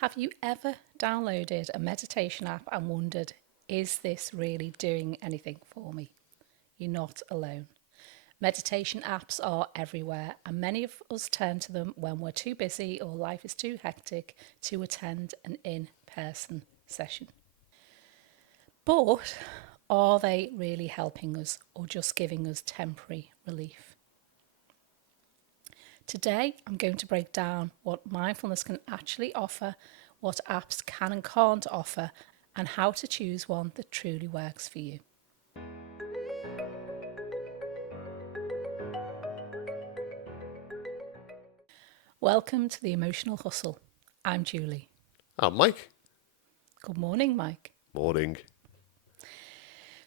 Have you ever downloaded a meditation app and wondered, is this really doing anything for me? You're not alone. Meditation apps are everywhere, and many of us turn to them when we're too busy or life is too hectic to attend an in-person session. But are they really helping us or just giving us temporary relief? Today, I'm going to break down what mindfulness can actually offer, what apps can and can't offer, and how to choose one that truly works for you. Welcome to the Emotional Hustle. I'm Julie. Mike. Good morning, Mike. Morning.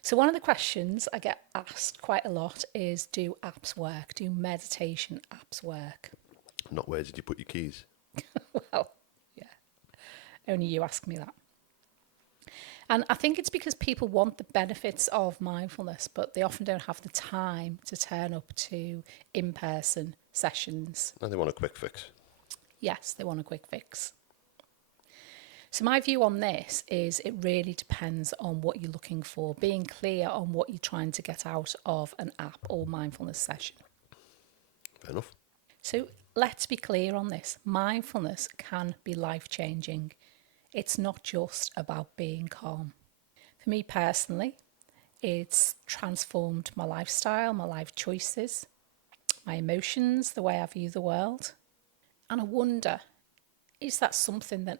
So one of the questions I get asked quite a lot is, do apps work? Do meditation apps work? Not where did you put your keys? Well, yeah, only you ask me that. And I think it's because people want the benefits of mindfulness, but they often don't have the time to turn up to in-person sessions. And they want a quick fix. Yes, they want a quick fix. So my view on this is it really depends on what you're looking for, being clear on what you're trying to get out of an app or mindfulness session. Fair enough. So let's be clear on this. Mindfulness can be life-changing. It's not just about being calm. For me personally, it's transformed my lifestyle, my life choices, my emotions, the way I view the world. And I wonder, is that something that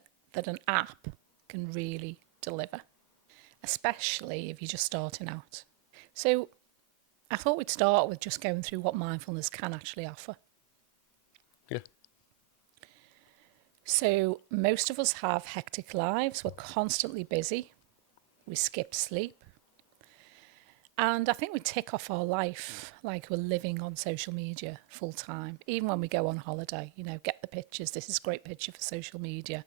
an app can really deliver, especially if you're just starting out? So I thought we'd start with just going through what mindfulness can actually offer. Yeah. So most of us have hectic lives. We're constantly busy. We skip sleep. And I think we tick off our life like we're living on social media full time. Even when we go on holiday, get the pictures. This is a great picture for social media.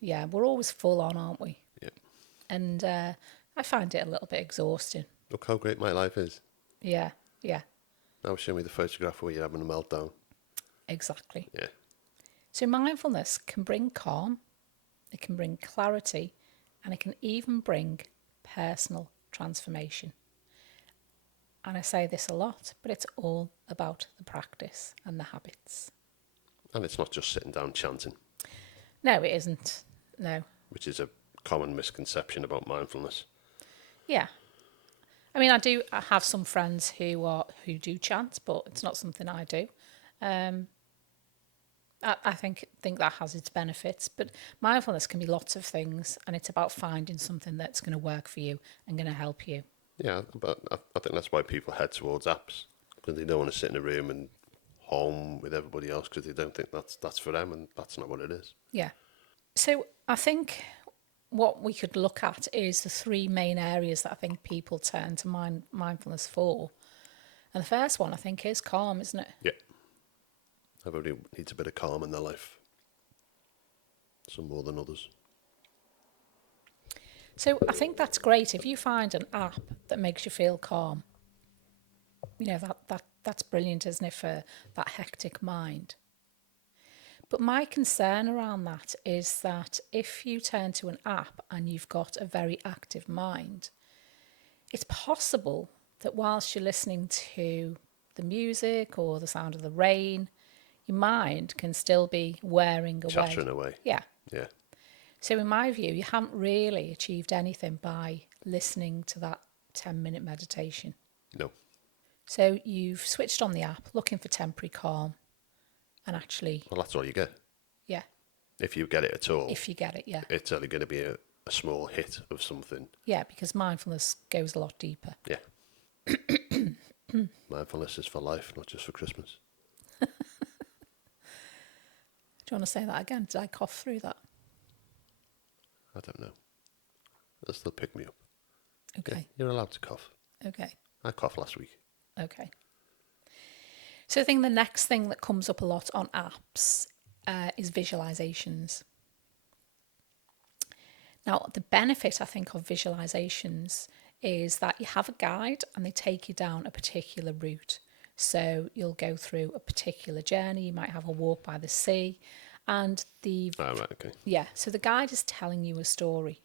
Yeah. We're always full on, aren't we? Yeah. And I find it a little bit exhausting. Look how great my life is. Yeah, Now show me the photograph where you're having a meltdown. exactly. Yeah. So mindfulness can bring calm, it can bring clarity, and it can even bring personal transformation. And I say this a lot, but it's all about the practice and the habits. And it's not just sitting down chanting, No, it isn't. No. which is a common misconception about mindfulness. Yeah. I mean, I have some friends who do chant, but it's not something I do. I think that has its benefits, but mindfulness can be lots of things, and it's about finding something that's going to work for you and going to help you. Yeah, but I think that's why people head towards apps, because they don't want to sit in a room and home with everybody else because they don't think that's for them, and that's not what it is. Yeah. So I think what we could look at is the three main areas that I think people turn to mindfulness for. And the first one, I think, is calm, isn't it? Yeah. Everybody needs a bit of calm in their life. Some more than others. So I think that's great. If you find an app that makes you feel calm, that's brilliant, isn't it, for that hectic mind? But my concern around that is that if you turn to an app and you've got a very active mind, it's possible that whilst you're listening to the music or the sound of the rain, your mind can still be wearing away. Chattering away. Yeah. Yeah. So in my view, you haven't really achieved anything by listening to that 10-minute meditation. No. So you've switched on the app, looking for temporary calm, and actually, Well, that's all you get. yeah, If you get it at all, if you get it, yeah. it's only going to be a small hit of something. Yeah, because mindfulness goes a lot deeper. Yeah. Mindfulness is for life, not just for Christmas. Do you want to say that again? Did I cough through that? I don't know. They'll still pick me up. Okay. Yeah, you're allowed to cough. Okay. I coughed last week. Okay. So I think the next thing that comes up a lot on apps is visualizations. Now, the benefit, I think, of visualizations is that you have a guide and they take you down a particular route. So you'll go through a particular journey. You might have a walk by the sea, And the Oh, right, okay. so the guide is telling you a story.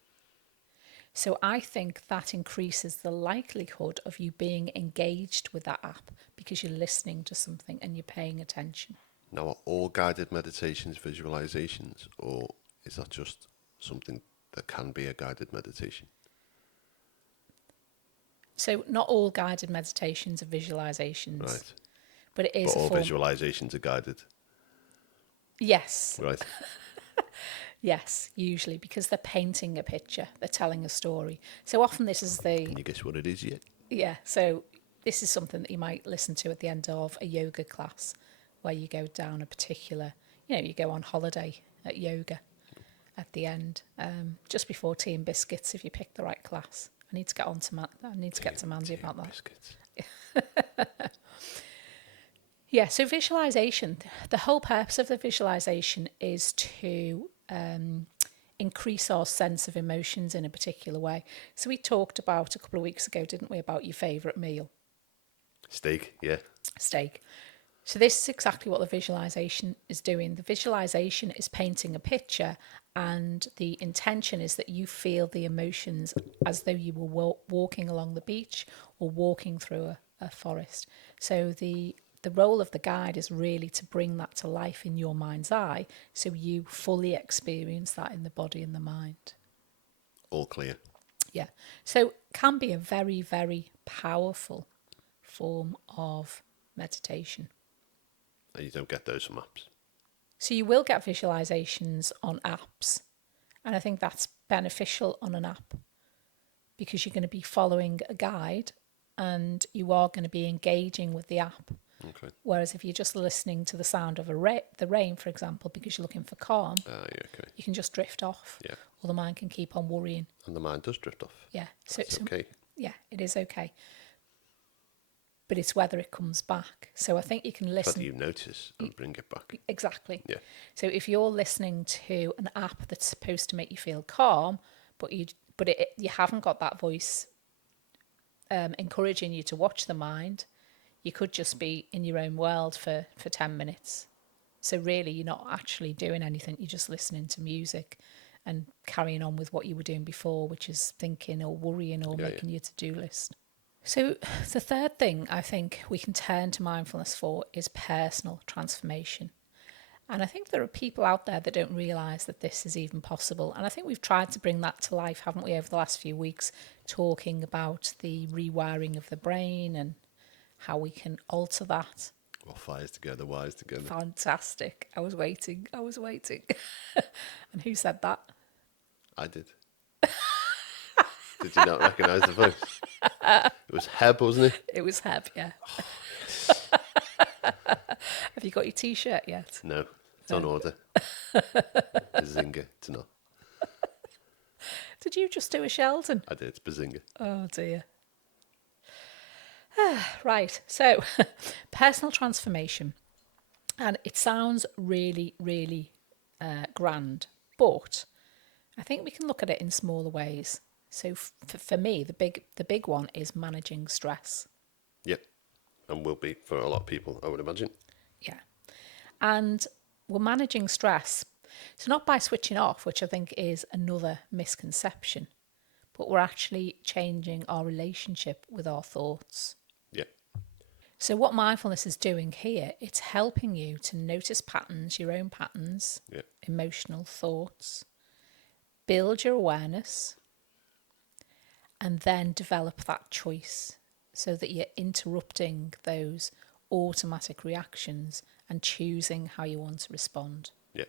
So I think that increases the likelihood of you being engaged with that app because you're listening to something and you're paying attention. Now, are all guided meditations visualizations, or is that just something that can be a guided meditation? So not all guided meditations are visualizations, Right. but it But is a all form. visualizations are guided. Yes, Right. yes, usually because they're painting a picture, they're telling a story. So often this is Can you guess what it is yet? so this is something that you might listen to at the end of a yoga class where you go down a particular, you go on holiday at yoga at the end, just before tea and biscuits if you pick the right class. I need to get to Mandy about that. Biscuits. Yeah, so visualization, the whole purpose of the visualization is to increase our sense of emotions in a particular way. So we talked about a couple of weeks ago, didn't we, about your favourite meal, Steak, yeah. steak. So this is exactly what the visualization is doing. The visualization is painting a picture, and the intention is that you feel the emotions as though you were walking along the beach or walking through a forest. So the role of the guide is really to bring that to life in your mind's eye so you fully experience that in the body and the mind. All clear. Yeah. So can be a very, very powerful form of meditation. And you don't get those from apps. So you will get visualizations on apps. And I think that's beneficial on an app because you're going to be following a guide and you are going to be engaging with the app. Okay. Whereas if you're just listening to the sound of the rain, for example, because you're looking for calm, Yeah, okay. you can just drift off. Yeah. Or the mind can keep on worrying. And the mind does drift off. Yeah. So It's okay. yeah, it is okay. But it's whether it comes back. So I think you can It's listen. whether you notice and bring it back. Exactly. Yeah. So if you're listening to an app that's supposed to make you feel calm, but you haven't got that voice encouraging you to watch the mind, you could just be in your own world for 10 minutes. So really, you're not actually doing anything. You're just listening to music and carrying on with what you were doing before, which is thinking or worrying or making your to-do list. So the third thing I think we can turn to mindfulness for is personal transformation. And I think there are people out there that don't realise that this is even possible. And I think we've tried to bring that to life, haven't we, over the last few weeks, talking about the rewiring of the brain and how we can alter that. Well, fires together, wires together. Fantastic. I was waiting. And who said that? I did. Did you not recognise the voice? It was Heb, wasn't it? It was Heb, yeah. Have you got your T-shirt yet? No, it's on order. Bazinga, it's not. Did you just do a Sheldon? I did, it's Bazinga. Oh dear. Right, so personal transformation. And it sounds really, really grand, but I think we can look at it in smaller ways. So for me, the big one is managing stress. Yep, and will be for a lot of people, I would imagine. Yeah. And we're managing stress. So not by switching off, which I think is another misconception, but we're actually changing our relationship with our thoughts. Yeah. So what mindfulness is doing here, it's helping you to notice patterns, your own patterns, emotional thoughts, build your awareness, and then develop that choice so that you're interrupting those automatic reactions and choosing how you want to respond. Yeah.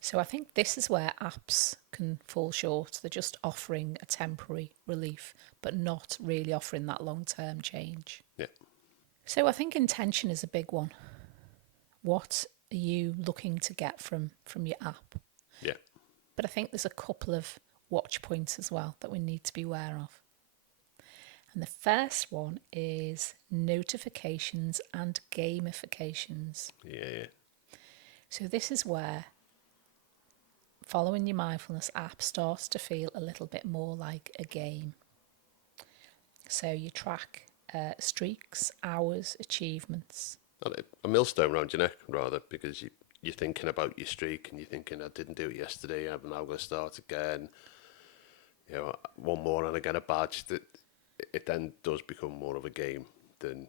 So I think this is where apps can fall short. They're just offering a temporary relief, but not really offering that long-term change. Yeah. So I think intention is a big one. What are you looking to get from your app? Yeah. But I think there's a couple of watch points as well that we need to be aware of. And the first one is notifications and gamifications. Yeah. So this is where following your mindfulness app starts to feel a little bit more like a game. So you track streaks, hours, achievements. A millstone around your neck, rather, because you're thinking about your streak and you're thinking, I didn't do it yesterday, I'm now going to start again. One more and I get a badge. That it then does become more of a game than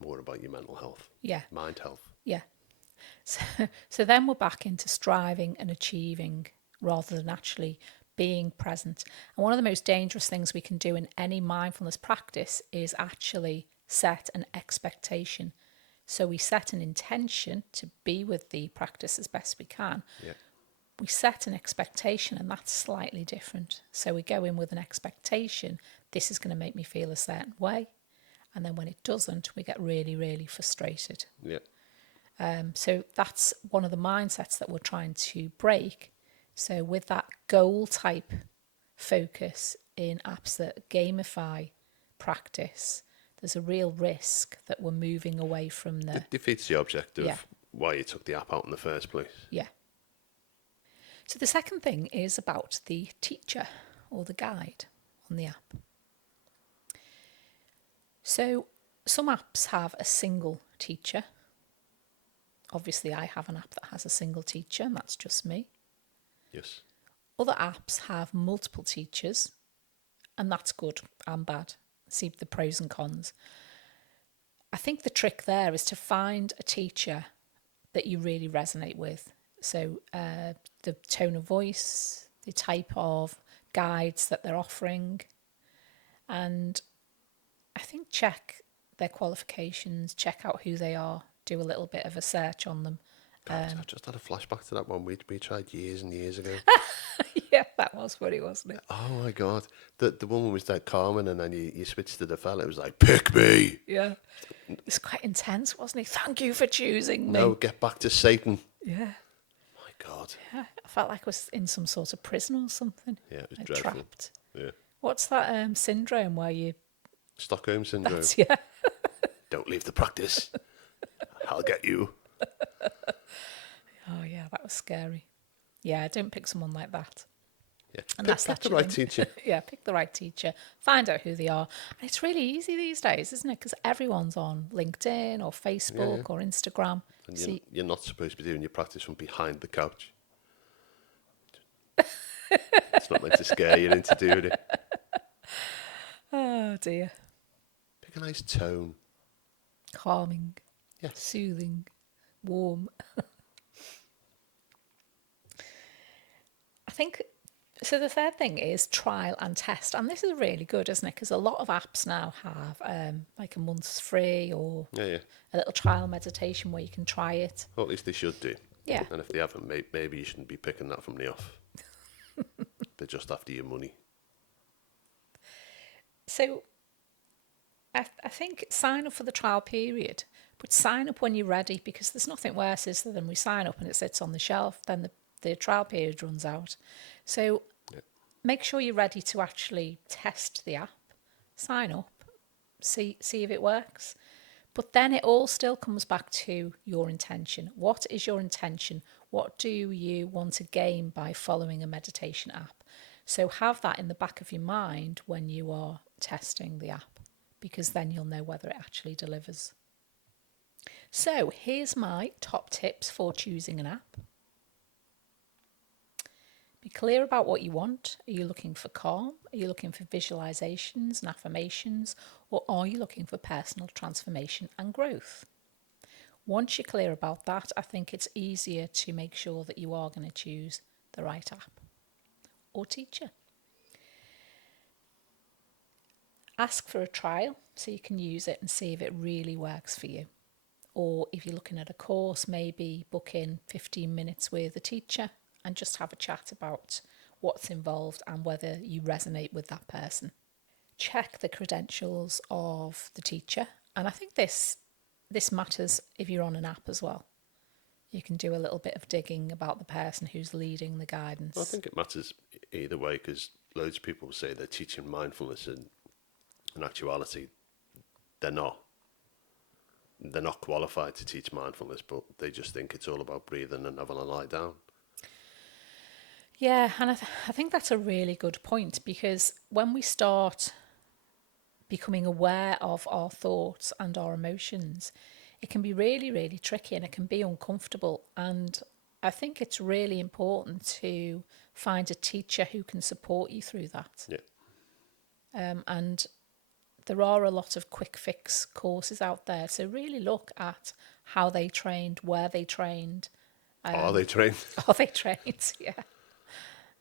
more about your mental health, Yeah, mind health. yeah. So, so then we're back into striving and achieving rather than actually being present. And one of the most dangerous things we can do in any mindfulness practice is actually set an expectation. So we set an intention to be with the practice as best we can. Yeah, We set an expectation, and that's slightly different. So we go in with an expectation, this is going to make me feel a certain way. And then when it doesn't, we get really, really frustrated. yeah, So that's one of the mindsets that we're trying to break. So with that goal type focus in apps that gamify practice, there's a real risk that we're moving away from the it defeats the object of yeah, why you took the app out in the first place. yeah. So the second thing is about the teacher or the guide on the app. So some apps have a single teacher. Obviously, I have an app that has a single teacher, and that's just me. Yes. Other apps have multiple teachers, and that's good and bad. See the pros and cons. I think the trick there is to find a teacher that you really resonate with. So the tone of voice, the type of guides that they're offering, and I think check their qualifications, check out who they are, do a little bit of a search on them. God, I just had a flashback to that one we tried years and years ago. Yeah, that was funny, wasn't it? Oh my God. The woman was like Carmen, and then you switched to the fella. It was like, pick me. Yeah. It was quite intense, wasn't it? Thank you for choosing me. No, get back to Satan. Yeah. My God. Yeah. I felt like I was in some sort of prison or something. Yeah, it was Like dreadful. trapped. Yeah. What's that syndrome where you... Stockholm syndrome. That's, yeah. Don't leave the practice. I'll get you. Oh, yeah, that was scary. Yeah, don't pick someone like that. Yeah. Unless Pick that's the right teacher. Yeah, pick the right teacher. Find out who they are. And it's really easy these days, isn't it? Because everyone's on LinkedIn or Facebook or Instagram. And See, you're not supposed to be doing your practice from behind the couch. It's not meant to scare you into doing it. oh dear. Pick a nice tone. Calming, Yeah. soothing, warm. I think so. The third thing is trial and test, and this is really good, isn't it? Because a lot of apps now have like a month's free or Yeah. a little trial meditation where you can try it. Well, at least they should do. Yeah. And if they haven't, maybe you shouldn't be picking that from the off. They're just after your money. So I think sign up for the trial period, but sign up when you're ready, because there's nothing worse, is there, than we sign up and it sits on the shelf, then the trial period runs out. So make sure you're ready to actually test the app, sign up, see if it works. But then it all still comes back to your intention. What is your intention? What do you want to gain by following a meditation app? So have that in the back of your mind when you are testing the app, because then you'll know whether it actually delivers. So here's my top tips for choosing an app. Be clear about what you want. Are you looking for calm? Are you looking for visualizations and affirmations? Or are you looking for personal transformation and growth? Once you're clear about that, I think it's easier to make sure that you are going to choose the right app or teacher. Ask for a trial so you can use it and see if it really works for you. Or if you're looking at a course, maybe book in 15 minutes with a teacher and just have a chat about what's involved and whether you resonate with that person. Check the credentials of the teacher. And I think this matters if you're on an app as well. You can do a little bit of digging about the person who's leading the guidance. Well, I think it matters either way, because loads of people say they're teaching mindfulness, and in actuality, they're not. They're not qualified to teach mindfulness, but they just think it's all about breathing and having a lie down. Yeah, and I think that's a really good point, because when we start becoming aware of our thoughts and our emotions, it can be really, really tricky and it can be uncomfortable. And I think it's really important to find a teacher who can support you through that. Yeah. And there are a lot of quick fix courses out there. So really look at how they trained, where they trained. Are they trained? Are they trained? Yeah.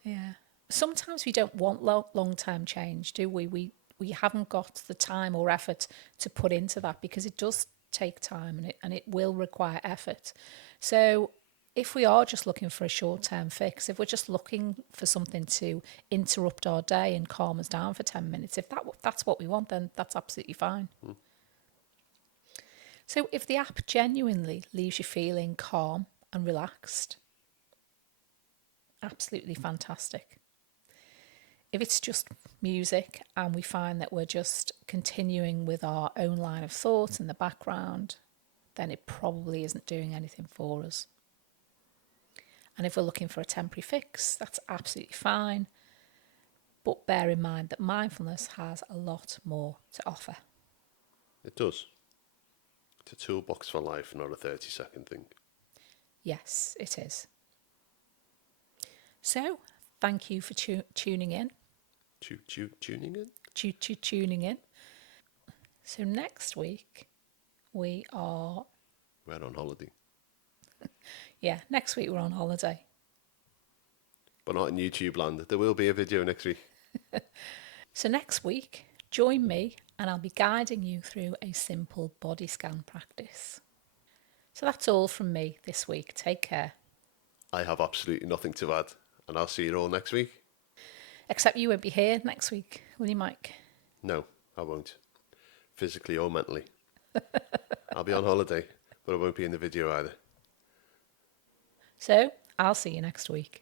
Yeah. Sometimes we don't want long-term change, do we? We haven't got the time or effort to put into that because it does take time and it will require effort. So if we are just looking for a short-term fix, if we're just looking for something to interrupt our day and calm us down for 10 minutes, if that's what we want, then that's absolutely fine. So if the app genuinely leaves you feeling calm and relaxed, absolutely fantastic. If it's just music and we find that we're just continuing with our own line of thought in the background, then it probably isn't doing anything for us. And if we're looking for a temporary fix, that's absolutely fine. But bear in mind that mindfulness has a lot more to offer. It does. It's a toolbox for life, not a 30-second thing. Yes, it is. So, thank you for tuning in. Tuning in? Tuning in. So, next week, we are. We're on holiday. Yeah, next week we're on holiday. But not in YouTube land. There will be a video next week. So next week, join me and I'll be guiding you through a simple body scan practice. So that's all from me this week. Take care. I have absolutely nothing to add, and I'll see you all next week. Except you won't be here next week, will you, Mike? No, I won't. Physically or mentally. I'll be on holiday, but I won't be in the video either. So I'll see you next week.